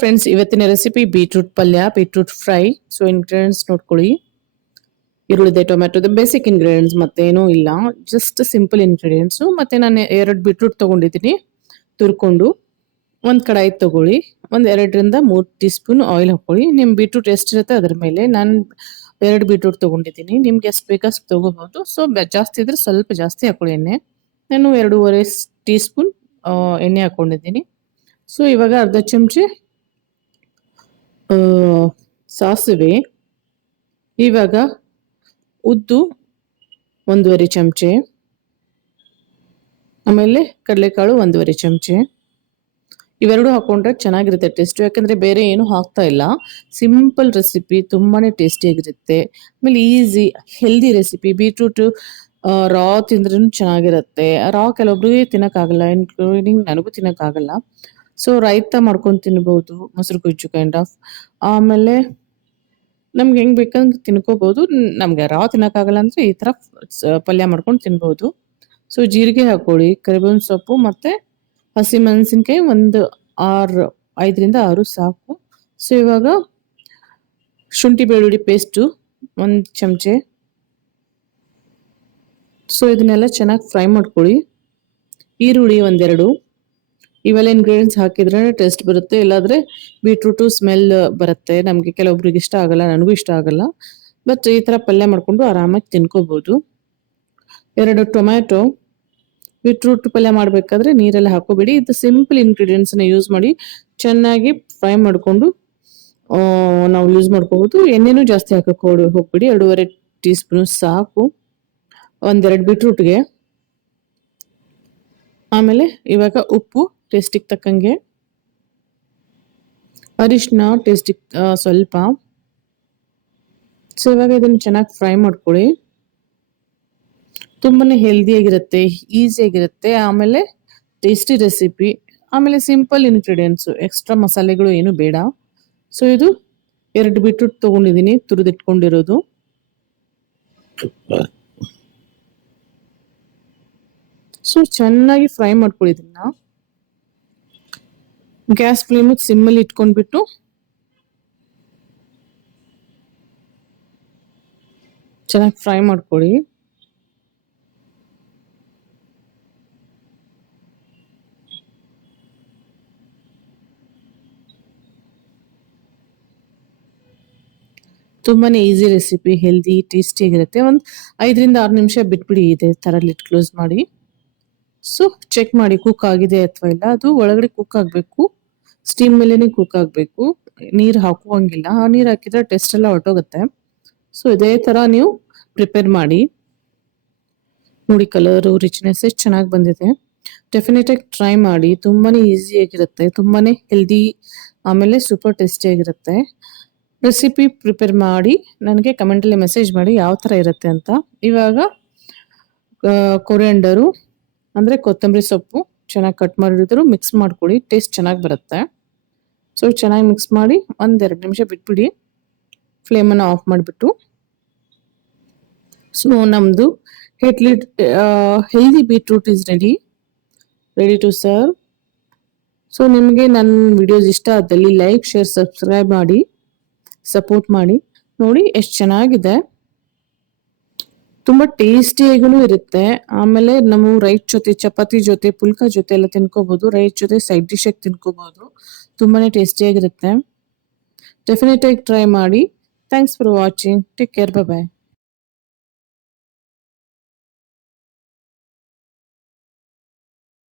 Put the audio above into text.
Friends ಇವತ್ತಿನ recipe beetroot ಪಲ್ಯ beetroot fry so ingredients ನೋಡ್ಕೊಳ್ಳಿ. ಈರುಳ್ಳಿದೆ ಟೊಮೆಟೊದ ಬೇಸಿಕ್ ಇಂಗ್ರೀಡಿಯೆಂಟ್ಸ್ ಮತ್ತೇನೂ ಇಲ್ಲ. ಜಸ್ಟ್ ಸಿಂಪಲ್ ಇಂಗ್ರೀಡಿಯೆಂಟ್ಸು ಮತ್ತು ನಾನು ಎರಡು ಬೀಟ್ರೂಟ್ ತೊಗೊಂಡಿದ್ದೀನಿ. ತುರ್ಕೊಂಡು ಒಂದು ಕಡಾಯಿ ತೊಗೊಳ್ಳಿ. ಒಂದು ಎರಡರಿಂದ ಮೂರು ಟೀ ಸ್ಪೂನ್ ಆಯಿಲ್ ಹಾಕ್ಕೊಳ್ಳಿ ನಿಮ್ಮ ಬೀಟ್ರೂಟ್ ಎಷ್ಟಿರುತ್ತೆ ಅದ್ರ ಮೇಲೆ ನಾನು ಎರಡು ಬೀಟ್ರೂಟ್ ತೊಗೊಂಡಿದ್ದೀನಿ. ನಿಮ್ಗೆ ಎಷ್ಟು ಬೇಕಷ್ಟು ತೊಗೋಬೋದು ಸೊ ಜಾಸ್ತಿ ಇದ್ರೆ ಸ್ವಲ್ಪ ಜಾಸ್ತಿ ಹಾಕೊಳ್ಳಿ ಎಣ್ಣೆ. ನಾನು ಎರಡೂವರೆ ಟೀ ಸ್ಪೂನ್ ಎಣ್ಣೆ ಹಾಕೊಂಡಿದ್ದೀನಿ ಸೊ ಇವಾಗ ಅರ್ಧ ಚಮಚೆ ಸಾಸಿವೆ, ಇವಾಗ ಉದ್ದು ಒಂದೂವರೆ ಚಮಚೆ, ಆಮೇಲೆ ಕಡಲೆಕಾಳು ಒಂದೂವರೆ ಚಮಚೆ. ಇವೆರಡು ಹಾಕೊಂಡ್ರೆ ಚೆನ್ನಾಗಿರುತ್ತೆ ಟೇಸ್ಟ್ ಯಾಕಂದ್ರೆ ಬೇರೆ ಏನು ಹಾಕ್ತಾ ಇಲ್ಲ. ಸಿಂಪಲ್ ರೆಸಿಪಿ ತುಂಬಾನೇ ಟೇಸ್ಟಿಯಾಗಿರುತ್ತೆ ಆಮೇಲೆ easy healthy recipe beetroot raw ತಿಂದ್ರೂ ಚೆನ್ನಾಗಿರುತ್ತೆ. ರಾ ಕೆಲವೊಬ್ರಿಗೆ ತಿನ್ನಕ್ಕಾಗಲ್ಲ. ಇನ್ಕ್ಲೂಡಿಂಗ್ ನನಗೂ ತಿನ್ನಕ್ಕಾಗಲ್ಲ. ಸೊ ರೈತ ಮಾಡ್ಕೊಂಡು ತಿನ್ಬೋದು, ಮೊಸರು ಗೊಜ್ಜು ಕೈಂಡ್ ಆಫ್ ಆಮೇಲೆ ನಮ್ಗೆ ಹೆಂಗ್ ಬೇಕಂದ್ರೆ ತಿನ್ಕೋಬಹುದು ನಮಗೆ ರಾ ತಿನ್ನೋಕ್ಕಾಗಲ್ಲ ಅಂದ್ರೆ ಈ ತರ ಪಲ್ಯ ಮಾಡ್ಕೊಂಡು ತಿನ್ಬೋದು. ಸೊ ಜೀರಿಗೆ ಹಾಕೊಳ್ಳಿ ಕರಿಬೇವಿನ ಸೊಪ್ಪು ಮತ್ತೆ ಹಸಿ ಮೆಣಸಿನ್ಕಾಯಿ ಒಂದು ಆರು, ಐದರಿಂದ ಆರು ಸಾಕು. ಸೊ ಇವಾಗ ಶುಂಠಿ ಬೆಳ್ಳುಳ್ಳಿ ಪೇಸ್ಟು ಒಂದು ಚಮಚೆ. ಸೊ ಇದನ್ನೆಲ್ಲ ಚೆನ್ನಾಗಿ ಫ್ರೈ ಮಾಡ್ಕೊಳ್ಳಿ ಈರುಳ್ಳಿ ಒಂದೆರಡು ಇವೆಲ್ಲ ಇಂಗ್ರೀಡಿಯೆಂಟ್ಸ್ ಹಾಕಿದ್ರೆ ಟೇಸ್ಟ್ ಬರುತ್ತೆ. ಇಲ್ಲಾದ್ರೆ ಬೀಟ್ರೂಟು ಸ್ಮೆಲ್ ಬರುತ್ತೆ. ನಮಗೆ ಕೆಲವೊಬ್ರಿಗೆ ಇಷ್ಟ ಆಗಲ್ಲ, ನನಗೂ ಇಷ್ಟ ಆಗಲ್ಲ. ಬಟ್ ಈ ಥರ ಪಲ್ಯ ಮಾಡಿಕೊಂಡು ಆರಾಮಾಗಿ ತಿನ್ಕೋಬೋದು. ಎರಡು ಟೊಮ್ಯಾಟೊ ಬೀಟ್ರೂಟ್ ಪಲ್ಯ ಮಾಡಬೇಕಾದ್ರೆ ನೀರೆಲ್ಲ ಹಾಕೋಬೇಡಿ. ಇದು ಸಿಂಪಲ್ ಇಂಗ್ರೀಡಿಯೆಂಟ್ಸ್ನ ಯೂಸ್ ಮಾಡಿ ಚೆನ್ನಾಗಿ ಫ್ರೈ ಮಾಡಿಕೊಂಡು ನಾವು ಯೂಸ್ ಮಾಡ್ಕೋಬೋದು. ಎಣ್ಣೆನೂ ಜಾಸ್ತಿ ಹಾಕಕ್ಕೆ ಹೋಗ್ಬಿಡಿ. ಎರಡೂವರೆ ಟೀ ಸ್ಪೂನ್ ಸಾಕು. ಒಂದೆರಡು ಬೀಟ್ರೂಟ್ಗೆ ಆಮೇಲೆ ಇವಾಗ ಉಪ್ಪು. ಟೇಸ್ಟಿಗೆ ತಕ್ಕಂಗೆ. ಅರಿಶಿನ ಟೇಸ್ಟಿಗೆ ಸ್ವಲ್ಪ. ಸೊ ಇವಾಗ ಇದನ್ನು ಚೆನ್ನಾಗಿ ಫ್ರೈ ಮಾಡ್ಕೊಳ್ಳಿ. ತುಂಬಾ ಹೆಲ್ದಿಯಾಗಿರುತ್ತೆ ಈಸಿಯಾಗಿರುತ್ತೆ ಆಮೇಲೆ ಟೇಸ್ಟಿ ರೆಸಿಪಿ ಆಮೇಲೆ ಸಿಂಪಲ್ ಇಂಗ್ರೀಡಿಯೆಂಟ್ಸು ಎಕ್ಸ್ಟ್ರಾ ಮಸಾಲೆಗಳು ಏನು ಬೇಡ. ಸೊ ಇದು ಎರಡು ಬೀಟ್ರೂಟ್ ತೊಗೊಂಡಿದ್ದೀನಿ, ತುರಿದಿಟ್ಕೊಂಡಿರೋದು. ಸೊ ಚೆನ್ನಾಗಿ ಫ್ರೈ ಮಾಡ್ಕೊಳ್ಳಿ ಇದನ್ನ. ಗ್ಯಾಸ್ ಫ್ಲೇಮಿಗೆ ಸಿಮ್ಮಲ್ಲಿ ಇಟ್ಕೊಂಡ್ಬಿಟ್ಟು ಚೆನ್ನಾಗಿ ಫ್ರೈ ಮಾಡ್ಕೊಳ್ಳಿ ತುಂಬಾನೇ ಈಸಿ ರೆಸಿಪಿ, ಹೆಲ್ದಿ, ಟೇಸ್ಟಿ ಆಗಿರುತ್ತೆ. ಒಂದು ಐದರಿಂದ ಆರು ನಿಮಿಷ ಬಿಟ್ಬಿಡಿ, ಇದೆ ಥರ ಲಿಟ್ ಕ್ಲೋಸ್ ಮಾಡಿ. ಸೊ ಚೆಕ್ ಮಾಡಿ ಕುಕ್ ಆಗಿದೆ ಅಥವಾ ಇಲ್ಲ, ಅದು ಒಳಗಡೆ ಕುಕ್ ಆಗಬೇಕು. ಸ್ಟೀಮ್ ಮೇಲೇ ಕುಕ್ ಆಗಬೇಕು. ನೀರು ಹಾಕುವಂಗಿಲ್ಲ. ಆ ನೀರು ಹಾಕಿದ್ರೆ ಟೆಸ್ಟ್ ಎಲ್ಲ ಹೊಟ್ಟೋಗುತ್ತೆ ಸೊ ಇದೇ ಥರ ನೀವು ಪ್ರಿಪೇರ್ ಮಾಡಿ. ನೋಡಿ ಕಲರು ರಿಚ್ನೆಸ್ ಎಷ್ಟು ಚೆನ್ನಾಗಿ ಬಂದಿದೆ. ಡೆಫಿನೆಟ್ ಟ್ರೈ ಮಾಡಿ. ತುಂಬಾನೇ ಈಸಿಯಾಗಿರುತ್ತೆ ತುಂಬಾನೇ ಹೆಲ್ದಿ ಆಮೇಲೆ ಸೂಪರ್ ಟೇಸ್ಟಿ ಆಗಿರುತ್ತೆ. ರೆಸಿಪಿ ಪ್ರಿಪೇರ್ ಮಾಡಿ. ನನಗೆ ಕಮೆಂಟಲ್ಲಿ ಮೆಸೇಜ್ ಮಾಡಿ ಯಾವ ಥರ ಇರುತ್ತೆ ಅಂತ. ಇವಾಗ ಕೊರಿಯಂಡರು ಅಂದರೆ ಕೊತ್ತಂಬರಿ ಸೊಪ್ಪು ಚೆನ್ನಾಗಿ ಕಟ್ ಮಾಡಿದ್ರು ಮಿಕ್ಸ್ ಮಾಡ್ಕೊಳ್ಳಿ ಟೇಸ್ಟ್ ಚೆನ್ನಾಗಿ ಬರುತ್ತೆ. ಸೊ ಚೆನ್ನಾಗಿ ಮಿಕ್ಸ್ ಮಾಡಿ ಒಂದೆರಡು ನಿಮಿಷ ಬಿಟ್ಬಿಡಿ. ಫ್ಲೇಮನ್ನು ಆಫ್ ಮಾಡಿಬಿಟ್ಟು. ಸೊ ನಮ್ಮದು ಹೆಟ್ಲಿ healthy beetroot is ready ready to serve so ನಿಮಗೆ ನನ್ನ ವಿಡಿಯೋಸ್ ಇಷ್ಟ ಆದಲ್ಲಿ ಲೈಕ್ ಶೇರ್ ಸಬ್ಸ್ಕ್ರೈಬ್ ಮಾಡಿ ಸಪೋರ್ಟ್ ಮಾಡಿ. ನೋಡಿ, ಎಷ್ಟು ಚೆನ್ನಾಗಿದೆ. ತುಂಬಾ ಟೇಸ್ಟಿಯಾಗೂ ಇರುತ್ತೆ. ಆಮೇಲೆ ನಾವು ರೈಟ್ ಜೊತೆ, ಚಪಾತಿ ಜೊತೆ, ಪುಲ್ಕ ಜೊತೆ ಎಲ್ಲ ತಿನ್ಕೋಬಹುದು ರೈಟ್ ಜೊತೆ ಸೈಡ್ ಡಿಶ್ ಆಗಿ ತಿನ್ಕೋಬಹುದು ತುಂಬಾನೇ ಟೇಸ್ಟಿಯಾಗಿರುತ್ತೆ. ಡೆಫಿನೆಟ್ ಆಗಿ ಟ್ರೈ ಮಾಡಿ. Thanks for watching. Take care. Bye